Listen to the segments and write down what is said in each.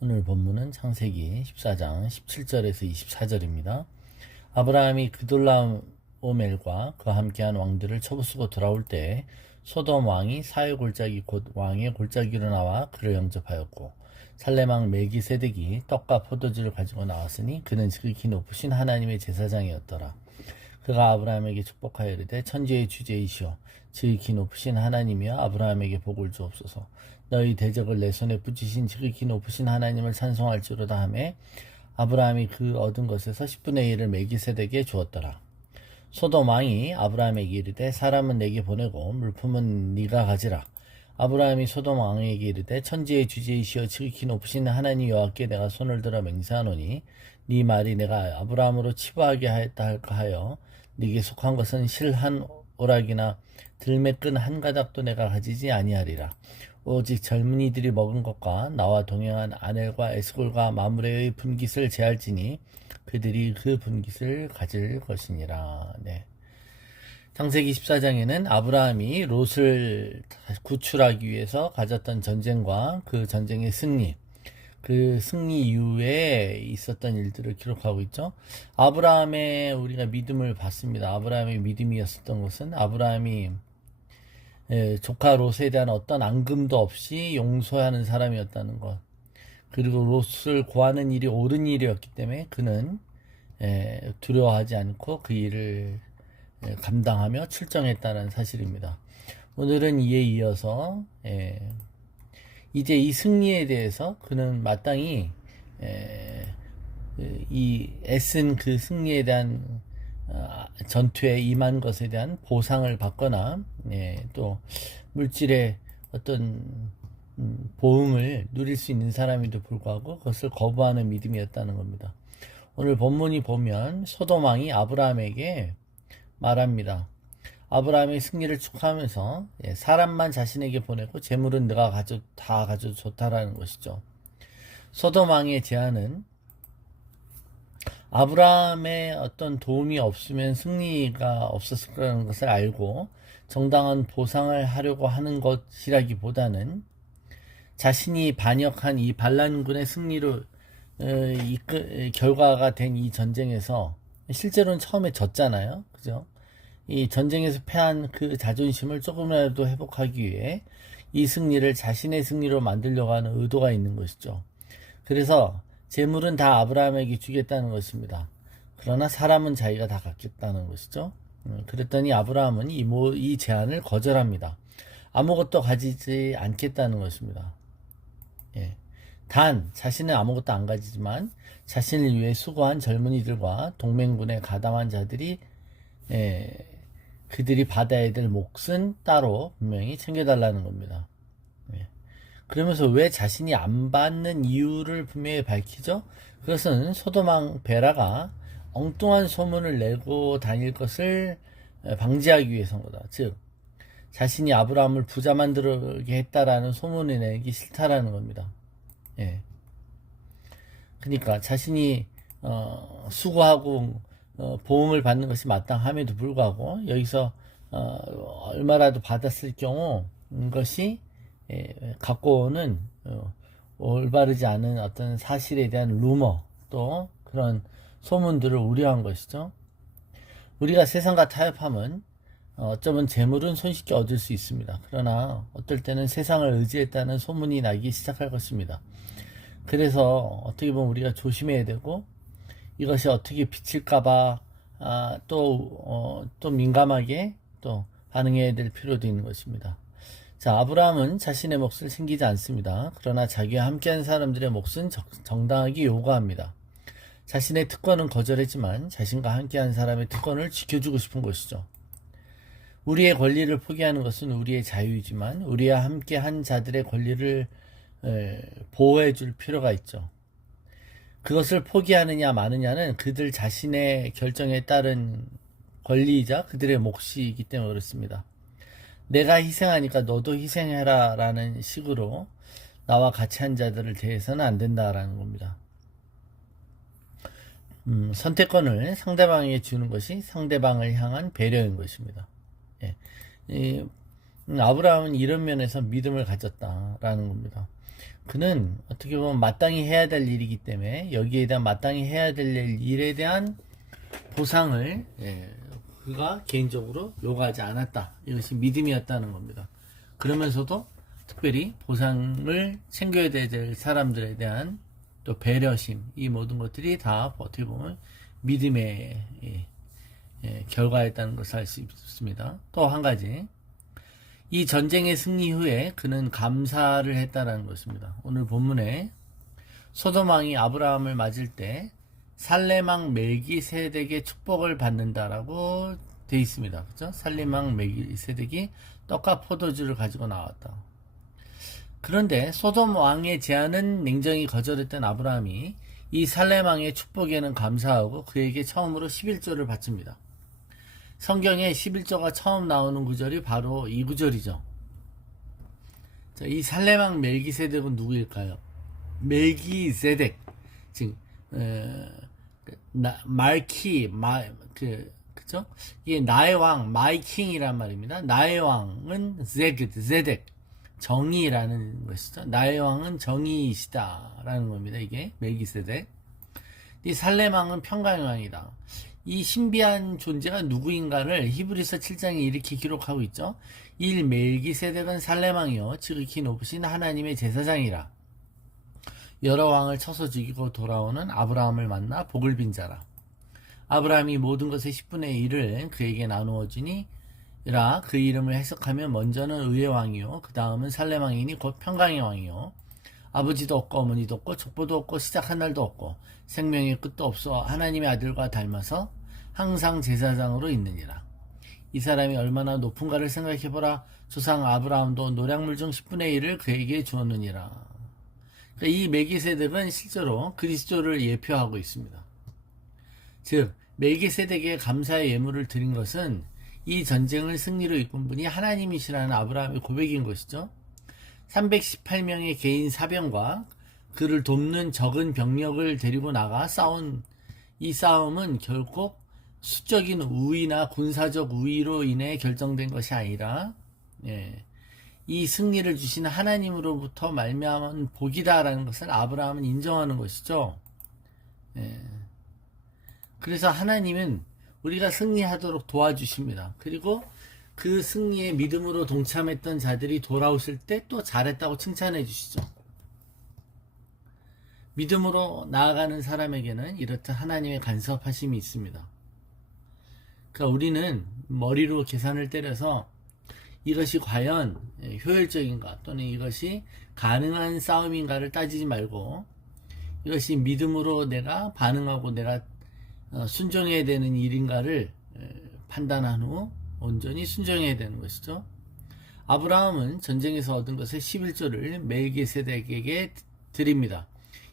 오늘 본문은 창세기 14장 17절에서 24절입니다. 아브라함이 그돌라오멜과 그와 함께한 왕들을 쳐부수고 돌아올 때 소돔 왕이 사회 골짜기 곧 왕의 골짜기로 나와 그를 영접하였고 살렘 왕 멜기세덱이 떡과 포도주를 가지고 나왔으니 그는 지극히 높으신 하나님의 제사장이었더라. 그가 아브라함에게 축복하여 이르되 천지의 주제이시오 지극히 높으신 하나님이여 아브라함에게 복을 주옵소서. 너희 대적을 내 손에 붙이신 지극히 높으신 하나님을 찬송할지로다 하매 아브라함이 그 얻은 것에서 10분의 1을 멜기세덱에게 주었더라. 소돔 왕이 아브라함에게 이르되 사람은 내게 보내고 물품은 네가 가지라. 아브라함이 소돔 왕에게 이르되 천지의 주제이시여 지극히 높으신 하나님 여호와께 내가 손을 들어 맹세하노니 네 말이 내가 아브라함으로 치부하게 하였다 할까 하여 네게 속한 것은 실 한 오락이나 들매끈 한 가닥도 내가 가지지 아니하리라. 오직 젊은이들이 먹은 것과 나와 동행한 아넬과 에스골과 마므레의 분깃을 제할지니 그들이 그 분깃을 가질 것이니라. 네. 창세기 14장에는 아브라함이 롯을 구출하기 위해서 가졌던 전쟁과 그 전쟁의 승리, 그 승리 이후에 있었던 일들을 기록하고 있죠. 아브라함의 우리가 믿음을 봤습니다. 아브라함의 믿음이었었던 것은 아브라함이 조카 롯에 대한 어떤 앙금도 없이 용서하는 사람이었다는 것. 그리고 롯을 구하는 일이 옳은 일이었기 때문에 그는 두려워하지 않고 그 일을 감당하며 출정했다는 사실입니다. 오늘은 이에 이어서 이제 이 승리에 대해서 그는 마땅히 이 애쓴 그 승리에 대한 전투에 임한 것에 대한 보상을 받거나 또 물질의 어떤 보응을 누릴 수 있는 사람에도 불구하고 그것을 거부하는 믿음이었다는 겁니다. 오늘 본문이 보면 소돔 왕이 아브라함에게 말합니다. 아브라함의 승리를 축하하면서 사람만 자신에게 보내고 재물은 네가 다 가져도 좋다라는 것이죠. 소돔 왕의 제안은 아브라함의 어떤 도움이 없으면 승리가 없었을 거라는 것을 알고 정당한 보상을 하려고 하는 것이라기보다는 자신이 반역한 이 반란군의 승리로 결과가 된 이 전쟁에서 실제로는 처음에 졌잖아요. 그죠? 이 전쟁에서 패한 그 자존심을 조금이라도 회복하기 위해 이 승리를 자신의 승리로 만들려고 하는 의도가 있는 것이죠. 그래서 재물은 다 아브라함에게 주겠다는 것입니다. 그러나 사람은 자기가 다 갖겠다는 것이죠. 그랬더니 아브라함은 이 제안을 거절합니다. 아무것도 가지지 않겠다는 것입니다. 단 자신은 아무것도 안 가지지만 자신을 위해 수고한 젊은이들과 동맹군에 가담한 자들이 그들이 받아야 될 몫은 따로 분명히 챙겨달라는 겁니다. 그러면서 왜 자신이 안 받는 이유를 분명히 밝히죠. 그것은 소돔왕 베라가 엉뚱한 소문을 내고 다닐 것을 방지하기 위해서인 거다. 즉 자신이 아브라함을 부자 만들게 했다라는 소문을 내기 싫다라는 겁니다. 그러니까 자신이 수고하고 보응을 받는 것이 마땅함에도 불구하고 여기서 얼마라도 받았을 경우 것이 갖고 오는 올바르지 않은 어떤 사실에 대한 루머 또 그런 소문들을 우려한 것이죠. 우리가 세상과 타협하면 어쩌면 재물은 손쉽게 얻을 수 있습니다. 그러나 어떨 때는 세상을 의지했다는 소문이 나기 시작할 것입니다. 그래서 어떻게 보면 우리가 조심해야 되고 이것이 어떻게 비칠까봐 또 민감하게 또 반응해야 될 필요도 있는 것입니다. 자, 아브라함은 자신의 몫을 챙기지 않습니다. 그러나 자기와 함께한 사람들의 몫은 정당하게 요구합니다. 자신의 특권은 거절했지만 자신과 함께한 사람의 특권을 지켜주고 싶은 것이죠. 우리의 권리를 포기하는 것은 우리의 자유이지만 우리와 함께한 자들의 권리를 보호해 줄 필요가 있죠. 그것을 포기하느냐 마느냐는 그들 자신의 결정에 따른 권리이자 그들의 몫이기 때문에 그렇습니다. 내가 희생하니까 너도 희생해라 라는 식으로 나와 같이 한 자들을 대해서는 안 된다라는 겁니다. 선택권을 상대방에게 주는 것이 상대방을 향한 배려인 것입니다. 아브라함은 이런 면에서 믿음을 가졌다라는 겁니다. 그는 어떻게 보면 마땅히 해야 될 일이기 때문에 여기에 대한 마땅히 해야 될 일에 대한 보상을 그가 개인적으로 요구하지 않았다. 이것이 믿음이었다는 겁니다. 그러면서도 특별히 보상을 챙겨야 될 사람들에 대한 또 배려심, 이 모든 것들이 다 어떻게 보면 믿음의 결과였다는 것을 알 수 있습니다. 또 한 가지, 이 전쟁의 승리 후에 그는 감사를 했다는 것입니다. 오늘 본문에 소돔 왕이 아브라함을 맞을 때 살렘 왕 멜기세덱의 축복을 받는다라고 되어 있습니다. 그렇죠? 살렘 왕 멜기세덱이 떡과 포도주를 가지고 나왔다. 그런데 소돔 왕의 제안은 냉정히 거절했던 아브라함이 이 살렘 왕의 축복에는 감사하고 그에게 처음으로 11조를 바칩니다. 성경에 11조가 처음 나오는 구절이 바로 이 구절이죠. 자, 이 살렘 왕 멜기세덱은 누구일까요? 멜기세덱, 즉 그죠? 이게 나의 왕, 마이 킹이란 말입니다. 나의 왕은 제덱, 정의라는 것이죠. 나의 왕은 정의이시다라는 겁니다. 이게 멜기세덱. 이 살렘 왕은 평강의 왕이다. 이 신비한 존재가 누구인가를 히브리서 7장에 이렇게 기록하고 있죠. 일 멜기세덱은 살렘 왕이요 지극히 높으신 하나님의 제사장이라. 여러 왕을 쳐서 죽이고 돌아오는 아브라함을 만나 복을 빈 자라. 아브라함이 모든 것의 10분의 1을 그에게 나누어 주니라. 그 이름을 해석하면 먼저는 의의 왕이요 그 다음은 살렘 왕이니 곧 평강의 왕이요 아버지도 없고 어머니도 없고 족보도 없고 시작한 날도 없고 생명의 끝도 없어 하나님의 아들과 닮아서 항상 제사장으로 있느니라. 이 사람이 얼마나 높은가를 생각해보라. 조상 아브라함도 노략물 중 10분의 1을 그에게 주었느니라. 그러니까 이 멜기세덱은 실제로 그리스도를 예표하고 있습니다. 즉 멜기세덱에 감사의 예물을 드린 것은 이 전쟁을 승리로 이끈 분이 하나님이시라는 아브라함의 고백인 것이죠. 318명의 개인 사병과 그를 돕는 적은 병력을 데리고 나가 싸운 이 싸움은 결국 수적인 우위나 군사적 우위로 인해 결정된 것이 아니라 이 승리를 주신 하나님으로부터 말미암은 복이다라는 것을 아브라함은 인정하는 것이죠. 그래서 하나님은 우리가 승리하도록 도와주십니다. 그리고 그 승리에 믿음으로 동참했던 자들이 돌아오실 때 또 잘했다고 칭찬해 주시죠. 믿음으로 나아가는 사람에게는 이렇듯 하나님의 간섭하심이 있습니다. 그러니까 우리는 머리로 계산을 때려서 이것이 과연 효율적인가 또는 이것이 가능한 싸움인가를 따지지 말고 이것이 믿음으로 내가 반응하고 내가 순종해야 되는 일인가를 판단한 후 온전히 순종해야 되는 것이죠. 아브라함은 전쟁에서 얻은 것의 11조를 멜기세덱에게 드립니다.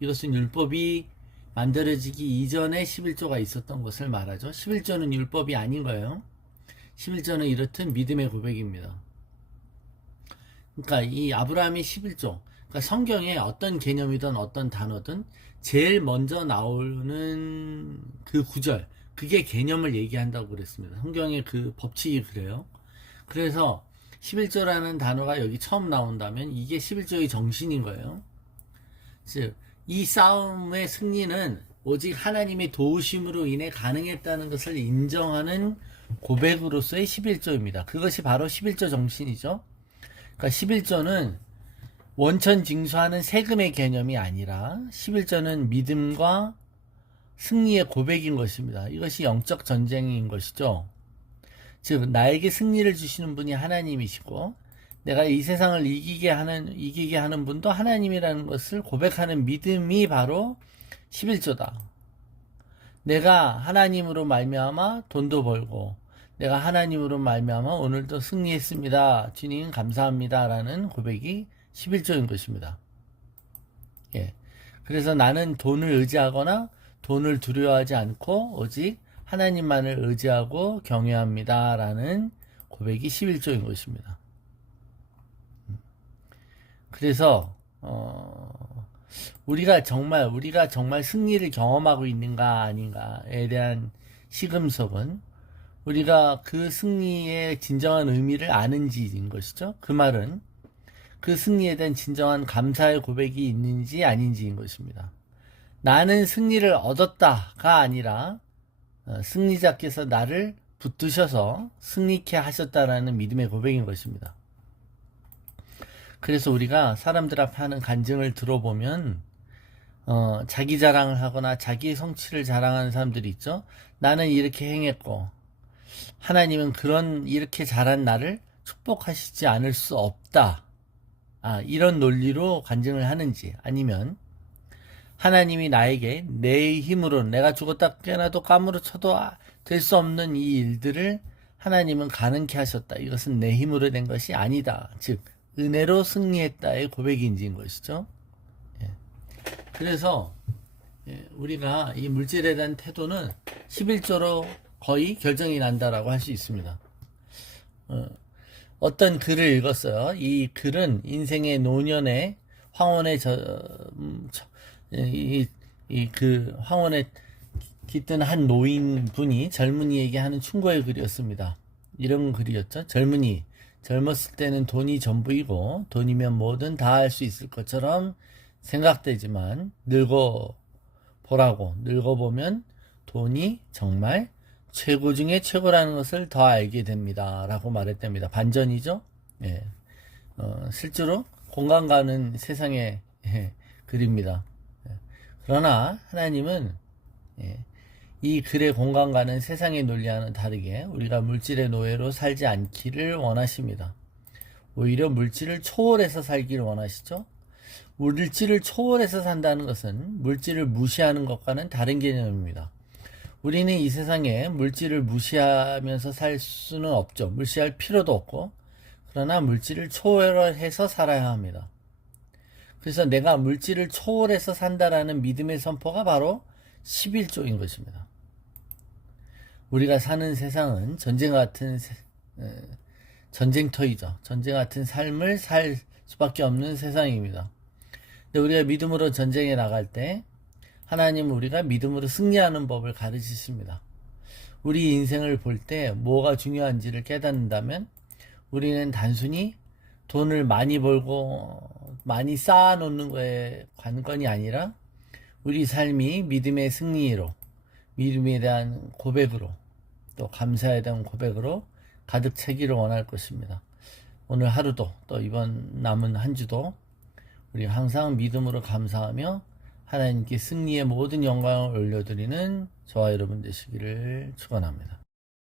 이것은 율법이 만들어지기 이전에 11조가 있었던 것을 말하죠. 11조는 율법이 아닌 거예요. 11조는 이렇듯 믿음의 고백입니다. 그러니까 이 아브라함의 11조, 그러니까 성경에 어떤 개념이든 어떤 단어든 제일 먼저 나오는 그 구절, 그게 개념을 얘기한다고 그랬습니다. 성경의 그 법칙이 그래요. 그래서 11조라는 단어가 여기 처음 나온다면 이게 11조의 정신인 거예요. 즉, 이 싸움의 승리는 오직 하나님의 도우심으로 인해 가능했다는 것을 인정하는 고백으로서의 11조입니다. 그것이 바로 11조 정신이죠. 그러니까 11조는 원천 징수하는 세금의 개념이 아니라 11조는 믿음과 승리의 고백인 것입니다. 이것이 영적 전쟁인 것이죠. 즉 나에게 승리를 주시는 분이 하나님이시고 내가 이 세상을 이기게 하는 분도 하나님이라는 것을 고백하는 믿음이 바로 11조다. 내가 하나님으로 말미암아 돈도 벌고 내가 하나님으로 말미암아 오늘도 승리했습니다. 주님 감사합니다. 라는 고백이 11조인 것입니다. 그래서 나는 돈을 의지하거나 돈을 두려워하지 않고 오직 하나님만을 의지하고 경외합니다. 라는 고백이 11조인 것입니다. 그래서 우리가 정말 승리를 경험하고 있는가 아닌가에 대한 시금석은 우리가 그 승리의 진정한 의미를 아는지인 것이죠. 그 말은 그 승리에 대한 진정한 감사의 고백이 있는지 아닌지인 것입니다. 나는 승리를 얻었다가 아니라 승리자께서 나를 붙드셔서 승리케 하셨다라는 믿음의 고백인 것입니다. 그래서 우리가 사람들 앞에 하는 간증을 들어보면 자기 자랑을 하거나 자기의 성취를 자랑하는 사람들이 있죠. 나는 이렇게 행했고 하나님은 이렇게 잘한 나를 축복하시지 않을 수 없다. 이런 논리로 간증을 하는지, 아니면 하나님이 나에게 내 힘으로 내가 죽었다 깨어나도 까무러쳐도 될 수 없는 이 일들을 하나님은 가능케 하셨다. 이것은 내 힘으로 된 것이 아니다. 즉 은혜로 승리했다의 고백인지인 것이죠. 그래서 우리가 이 물질에 대한 태도는 11조로 거의 결정이 난다라고 할 수 있습니다. 어떤 글을 읽었어요. 이 글은 인생의 노년에 황혼에 그 황혼에 깃든 한 노인분이 젊은이에게 하는 충고의 글이었습니다. 이런 글이었죠. 젊은이, 젊었을 때는 돈이 전부이고 돈이면 뭐든 다 할 수 있을 것처럼 생각되지만 늙어보면 돈이 정말 최고 중에 최고라는 것을 더 알게 됩니다. 라고 말했답니다. 반전이죠? 실제로 공감 가는 세상의 글입니다. 그러나 하나님은 이 글에 공감 가는 세상의 논리와는 다르게 우리가 물질의 노예로 살지 않기를 원하십니다. 오히려 물질을 초월해서 살기를 원하시죠. 물질을 초월해서 산다는 것은 물질을 무시하는 것과는 다른 개념입니다. 우리는 이 세상에 물질을 무시하면서 살 수는 없죠. 무시할 필요도 없고, 그러나 물질을 초월해서 살아야 합니다. 그래서 내가 물질을 초월해서 산다라는 믿음의 선포가 바로 11조인 것입니다. 우리가 사는 세상은 전쟁터이죠. 전쟁 같은 삶을 살 수밖에 없는 세상입니다. 근데 우리가 믿음으로 전쟁에 나갈 때 하나님은 우리가 믿음으로 승리하는 법을 가르치십니다. 우리 인생을 볼 때 뭐가 중요한지를 깨닫는다면 우리는 단순히 돈을 많이 벌고 많이 쌓아놓는 거에 관건이 아니라 우리 삶이 믿음의 승리로, 믿음에 대한 고백으로, 또 감사에 대한 고백으로 가득 차기를 원할 것입니다. 오늘 하루도 또 이번 남은 한 주도 우리 항상 믿음으로 감사하며 하나님께 승리의 모든 영광을 올려드리는 저와 여러분 되시기를 축원합니다.